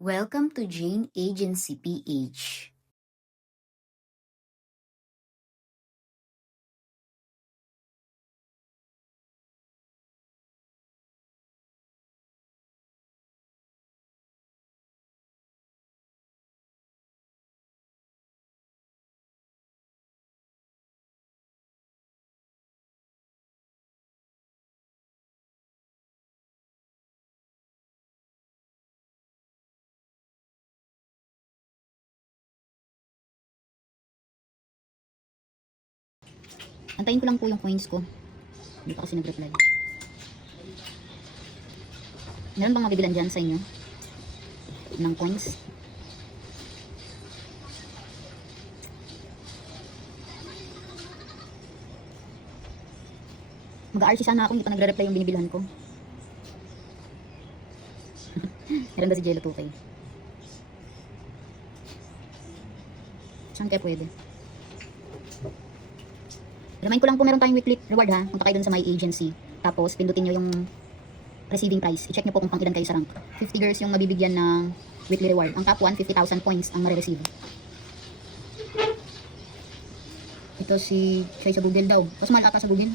Welcome to Jane Agency PH. Antayin ko lang po yung coins ko. Hindi pa kasi nag-reply. Meron bang mabibilan dyan sa inyo? Ng coins? Mag-RC sana ako, hindi pa nagre-reply yung binibilhan ko. Meron ba si Jello 2K? Saan kaya pwede? Remind ko lang po, meron tayong weekly reward ha. Punta kayo dun sa my agency. Tapos pindutin nyo yung receiving price. I-check nyo po kung pang ilan kayo sa rank. 50 girls yung mabibigyan ng weekly reward. Ang top 1, 50,000 points ang marireceive. Ito si Choi sa Google daw. Mas mahal ata sa Google.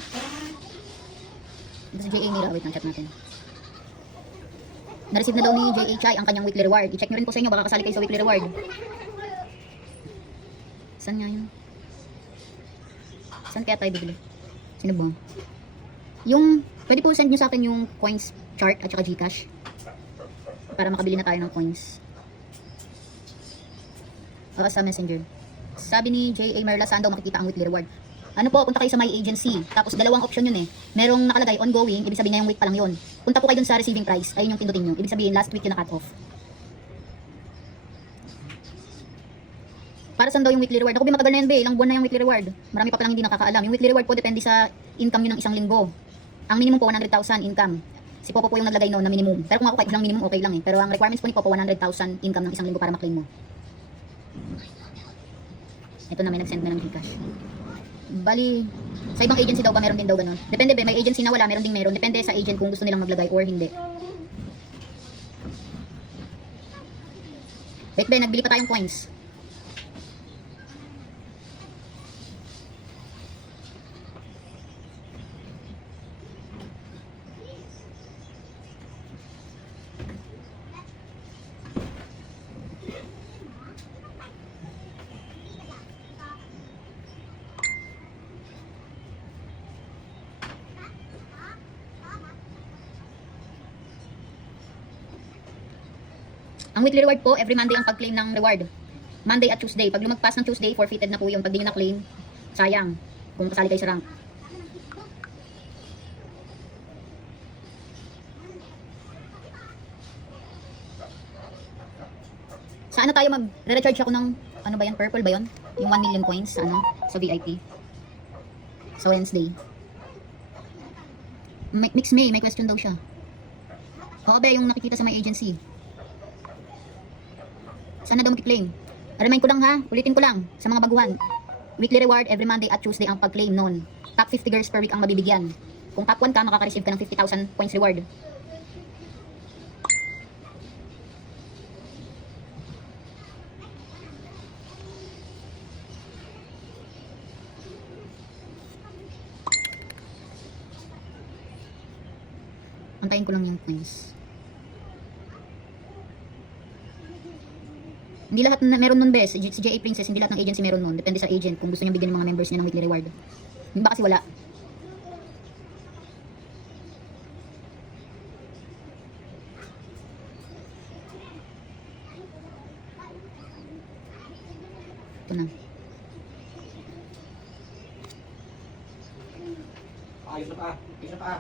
Ito si J.A. Mira. Wait lang, chat natin. Na-receive na daw ni J.A. Chai ang kanyang weekly reward. I-check nyo rin po sa inyo. Baka kasali kayo sa weekly reward. Saan nga yun? Saan kaya tayo bibili? Sino ba? Yung, pwede po send nyo sa akin yung coins chart at saka Gcash. Para makabili na tayo ng coins. Sa messenger. Sabi ni J.A. Merla, saan daw makikita ang weekly reward? Ano po, punta kayo sa my agency. Tapos dalawang option yun eh. Merong nakalagay ongoing, ibig sabihin ngayong week pa lang yun. Punta po kayo dun sa receiving price. Ayun yung pindutin nyo. Ibig sabihin last week yun na cut off. Para saan daw yung weekly reward? Ako matagal na yan be, ilang buwan na yung weekly reward. Marami pa palang hindi nakakaalam. Yung weekly reward po depende sa income nyo ng isang linggo. Ang minimum po 100,000 income. Si Popo po yung naglagay noon na minimum. Pero kung ako kahit isang minimum okay lang eh. Pero ang requirements po ni Popo 100,000 income ng isang linggo para maklaim mo. Ito na may nag-send na ng Gcash. Bali, sa ibang agency daw ba meron din daw ganun? Depende be, may agency na wala, meron ding meron. Depende sa agent kung gusto nilang maglagay or hindi. Wait be, nagbili pa tayong coins. Ang weekly reward po, every Monday ang pag-claim ng reward. Monday at Tuesday. Pag lumagpas ng Tuesday, forfeited na po yun. Pag di nyo na-claim, sayang. Kung kasali kayo sa rank. Sa ano tayo mag-recharge ako ng, ano ba yan, purple ba yun? Yung 1 million coins sa ano, sa VIP. Sa Wednesday. Mix May question daw siya. Oo ba, yung nakikita sa my agency. Sana daw mag-claim. Remind ko lang ha, ulitin ko lang sa mga baguhan. Weekly reward every Monday at Tuesday ang pag-claim noon. Top 50 girls per week ang mabibigyan. Kung top 1 ka, makaka-receive ka ng 50,000 points reward. Antayin ko lang yung coins. Hindi lahat na meron nun bes. Si J.A. Princess, hindi lahat ng agency meron nun. Depende sa agent kung gusto niya bigyan ng mga members niya ng weekly reward. Hindi ba kasi wala? Ito na. Ayos na pa. Ayos na pa.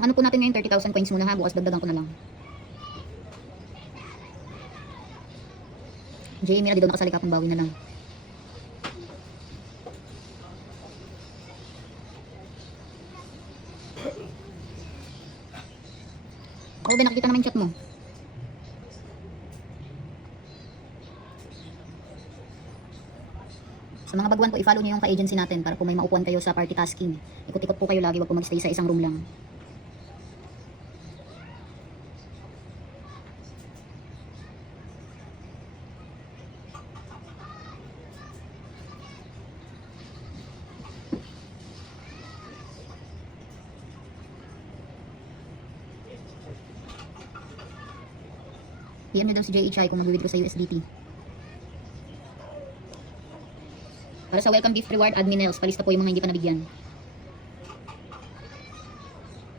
Ang ano po natin ngayon, 30,000 coins muna ha. Bukas dagdagan ko na lang. J.A. Mira, di daw nakasali ka, bawi na lang. Oo, ba nakikita naman yung chat mo. Sa mga baguhan po, i-follow niyo yung ka-agency natin para kung may maupuan kayo sa party tasking. Ikot-ikot po kayo lagi, wag po mag-stay sa isang room lang. PM nyo daw si JHI kung mag-withdraw sa USDT. Para sa welcome gift reward, admin Nels, palista po yung mga hindi pa nabigyan.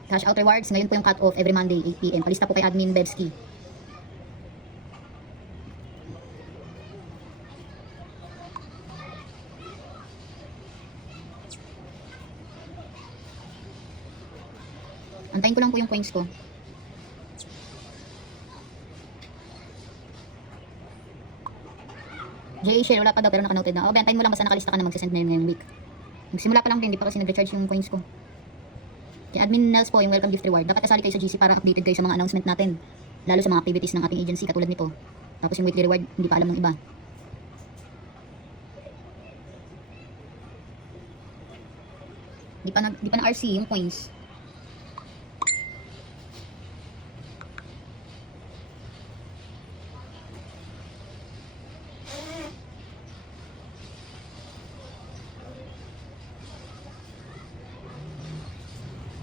Cash out rewards, ngayon po yung cut off every Monday, 8 PM. Palista po kay admin Bevski. Antayin ko lang po yung coins ko. J.A. Shell, wala pa daw pero nakanoted na. O, bantayin mo lang basta nakalista ka na magsasend na yun ngayong week. Nagsimula pa lang din, di pa kasi nag-recharge yung coins ko. Kaya admin Nels po, yung welcome gift reward. Dapat kasali kayo sa GC para updated kayo sa mga announcement natin. Lalo sa mga activities ng ating agency katulad nito. Tapos yung weekly reward, hindi pa alam ng iba. Di pa na RC yung coins.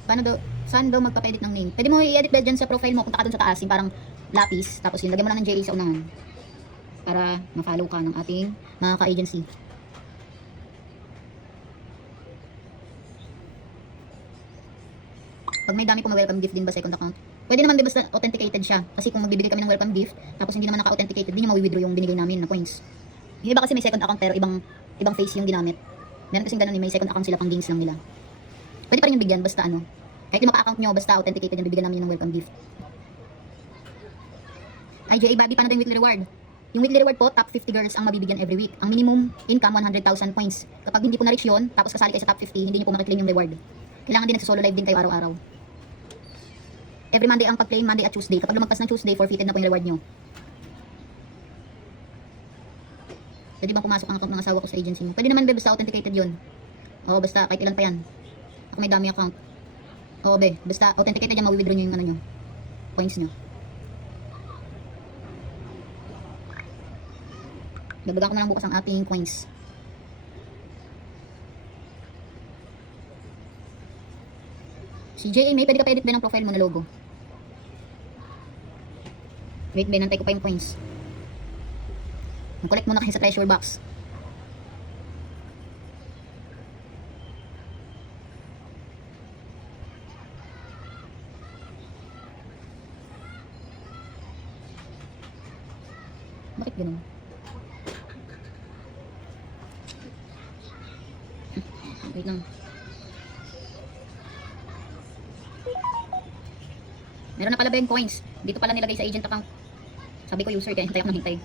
Paano daw, saan daw magpa-edit ng name? Pwede mo i-edit dyan sa profile mo, punta ka dun sa taas, yung parang lapis, tapos yun, lagyan mo lang ng JA sa unahan. Para ma-follow ka ng ating mga ka-agency. Pag may dami po welcome gift din ba second account? Pwede naman basta authenticated siya. Kasi kung magbibigay kami ng welcome gift, tapos hindi naman naka-authenticated, hindi nyo mawi-withdraw yung binigay namin na coins. Yung iba kasi may second account pero ibang face yung ginamit. Meron kasing ganun, may second account sila pang gains lang nila. Pwede pa rin yung bigyan, basta ano. Kahit yung maka-account nyo, basta authenticated yung bibigyan namin ng welcome gift. Ay, J.A. Bobby, paano daw yung weekly reward? Yung weekly reward po, top 50 girls ang mabibigyan every week. Ang minimum income, 100,000 points. Kapag hindi po na-reach yun, tapos kasali kayo sa top 50, hindi nyo po makiklaim yung reward. Kailangan din nagsosolo live din kayo araw-araw. Every Monday ang pag-claim, Monday at Tuesday. Kapag lumagpas ng Tuesday, forfeited na po yung reward nyo. Pwede bang pumasok ang account ng asawa ko sa agency mo? Pwede naman, be, basta authenticated yun. Oo, basta kahit ilan pa yan. Ako may dami account. Oo, be, basta authenticated yan, mawi-withdraw nyo yung ano nyo. Points nyo. Dagdagan ko na lang bukas ang ating coins. Si J.A. May, pwede ka pa-edit ba ng profile mo na logo? Wait, be, nantay ko pa yung coins. Mag-collect muna kayo sa treasure box. Bakit ganun? Wait lang. Meron na pala ba yung coins? Dito pala nilagay sa agent account. Sabi ko user, kaya hintay ako ng hintay.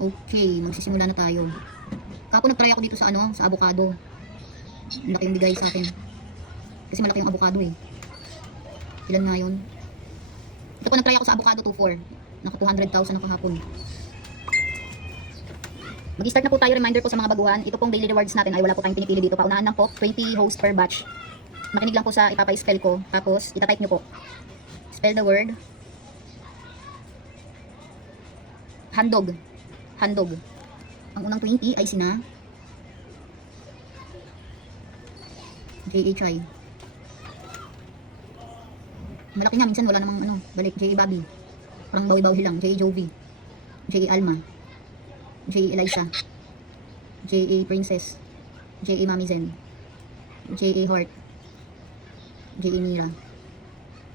Okay, magsisimula na tayo. Kapo nagtry ako dito sa ano, sa avocado. Malaki yung bigay sa akin. Kasi malaki yung avocado eh. Ilan nga yun? Ito po nagtry ako sa avocado 2.4. Naka 200,000 na kahapon. Mag-start na po tayo. Reminder po sa mga baguhan. Ito pong daily rewards natin ay wala po tayong pinipili dito. Paunahan lang po, 20 host per batch. Makinig lang po sa ipapa-spell ko. Tapos, itatype nyo po. Spell the word. Handog. Handog. Ang unang 20 ay sina JHI. Malaki nga, minsan wala namang ano. Balik, J.A. Bobby. Parang bawi-bawi lang. J.A. Jovi. J.A. Alma. J.A. Elisha. J.A. Princess. J.A. Mami Zen. J.A. Heart. J.A. Mira.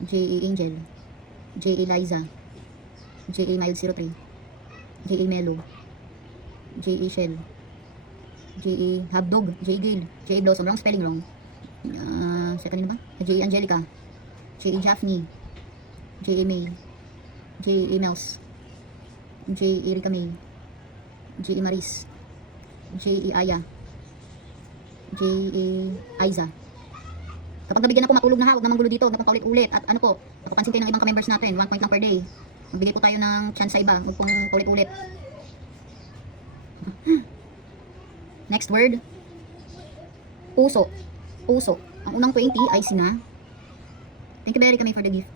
J.A. Angel. J.A. Liza. J.A. Mild 03. J.A. Melo. J.A. Shell. J.A. Habdog. J.A. Gale. J.A. Blossom. Wrong spelling, wrong. Kanina ba? J.A. Angelica, J.A. Japhne, J.A. May, J.A. Mels, J.A. Rica May, J.A. Maris, J.A. Aya, J.A. Aiza. Kapag nabigyan ako matulog na hawag na manggulo dito, na paulit-ulit. At ano po, napapansin kayo ng ibang ka-members natin, 1 point lang per day. Magbigay po tayo ng chance sa iba, huwag pong paulit-ulit. Next word. Puso. Puso. Ang unang 20 ay sina. Thank you very kami for the gift.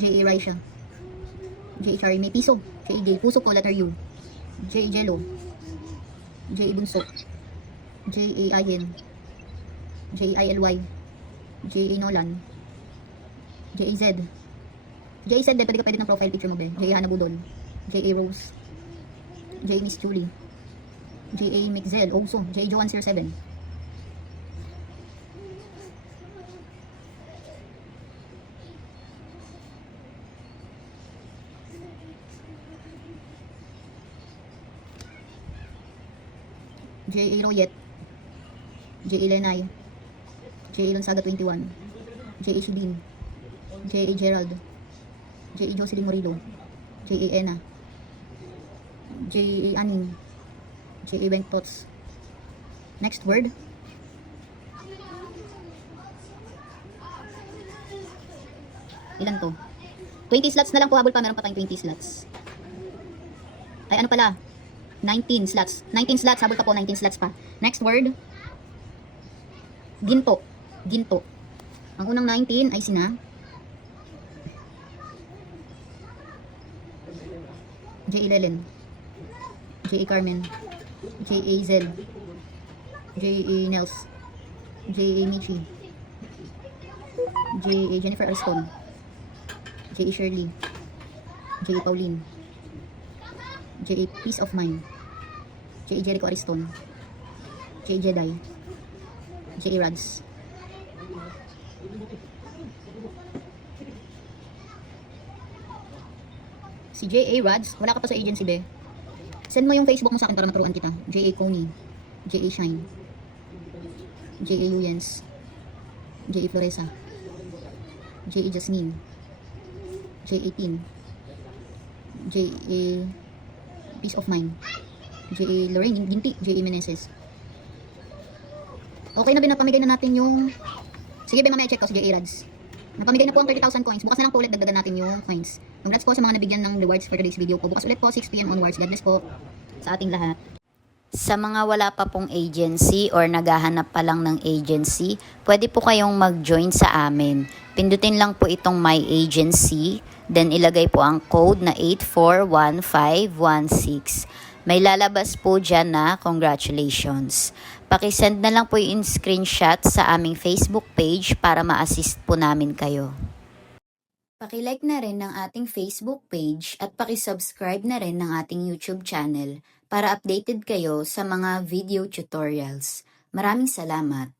J.A. Raisha, J.A. Chari, may piso. J.A. J. Puso po, letter U. J.A. Jello, J.A. Bunso, J.A. Ayen, J.A. ILY, J.A. Nolan, J.A. Z. J.A. Z, pwede ka pwede ng profile picture mo be. J.A. Hannah Budol, J.A. Rose, J.A. Miss Julie, J.A. Mixzel, also, J.A. Joan 07. J.A. Royet, J.A. Lenay, J.A. Lonsaga 21, J.A. Shilin, J.A. Gerald, J.A. Jocelyn Morillo, J.A. Ena, J.A. Aning, J.A. Bengtots. Next word. Ilan to? 20 slots na lang po, habol pa, meron pa tayong 20 slots. Ay ano pala, 19 slots. 19 slots, habol pa po, 19 slots pa. Next word. Ginto. Ginto. Ang unang 19 ay sina J.A. Lelen, J.A. Carmen, J.A. Zel, J.A. Nels, J.A. Michi, J.A. Jennifer Ariston, J.A. Shirley, J.A. Pauline, J.A. Peace of Mind, J.A. Jericho Ariston, J.A. Jedi, J.A. Rads. Si J.A. Rads, wala ka pa sa agency be. Send mo yung Facebook mo sa akin para maturuan kita. J.A. Coney, J.A. Shine, J.A. Yuyens, J.A. Floresa, J.A. Jasmine, J.A. Tin, J.A. Peace of Mind, J.A. Lorraine Ginti, J.A. Meneses. Okay na, pinapamigay na natin yung... Sige, be, mamaya check ko si J.A. Rads. Napamigay na po ang 30,000 coins. Bukas na lang po ulit, dagdagan natin yung coins. Congrats po sa mga nabigyan ng rewards for today's video po. Bukas ulit po, 6 PM onwards. God bless po sa ating lahat. Sa mga wala pa pong agency or naghahanap pa lang ng agency, pwede po kayong mag-join sa amin. Pindutin lang po itong My Agency, then ilagay po ang code na 841516. May lalabas po dyan na congratulations. Pakisend na lang po yung screenshot sa aming Facebook page para ma-assist po namin kayo. Pakilike na rin ng ating Facebook page at pakisubscribe na rin ng ating YouTube channel para updated kayo sa mga video tutorials. Maraming salamat!